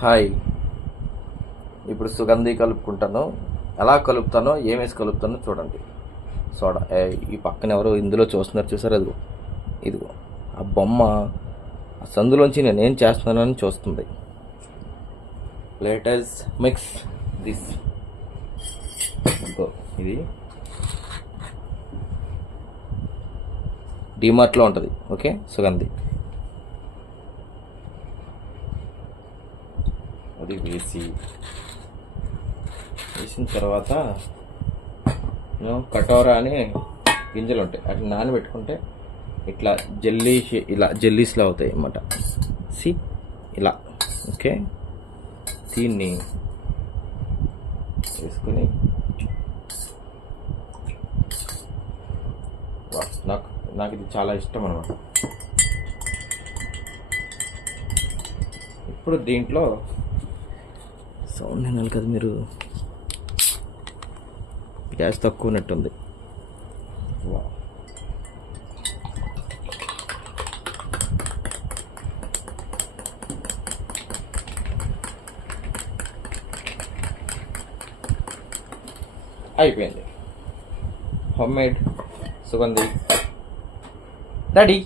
Hi. ఇప్పుడు సుగంధి కలుపుకుంటాను. ఎలా కలుపుతానో ఏమేసి కలుపుతానో చూడండి. సోడా ఈ పక్కన ఎవరో ఇందులో చూస్తున్నారు చూసారు? అదిగో ఇదిగో. ఆ బొమ్మ ఆ సందులోంచి నేనేం చేస్తున్నానని చూస్తుంది. లేటెస్ మిక్స్ దిస్ ఇది. డిమార్ట్లో ఉంటుంది. ఓకే సుగంధి. పొడి వేసి వేసిన తర్వాత you కటోరా అని గింజలు ఉంటాయి అట్లా నానబెట్టుకుంటే ఇట్లా జల్లీ ఇలా జల్లీస్లా అవుతాయి అన్నమాట. సి ఇలా. ఓకే? దీన్ని వేసుకొని నాకు నాకు ఇది చాలా ఇష్టం అనమాట ఇప్పుడు దీంట్లో సౌండ్ వినాలి కదా మీరు. గ్యాస్ తక్కువ ఉన్నట్టుంది అయిపోయింది. Home made సుగంధి. డాడీ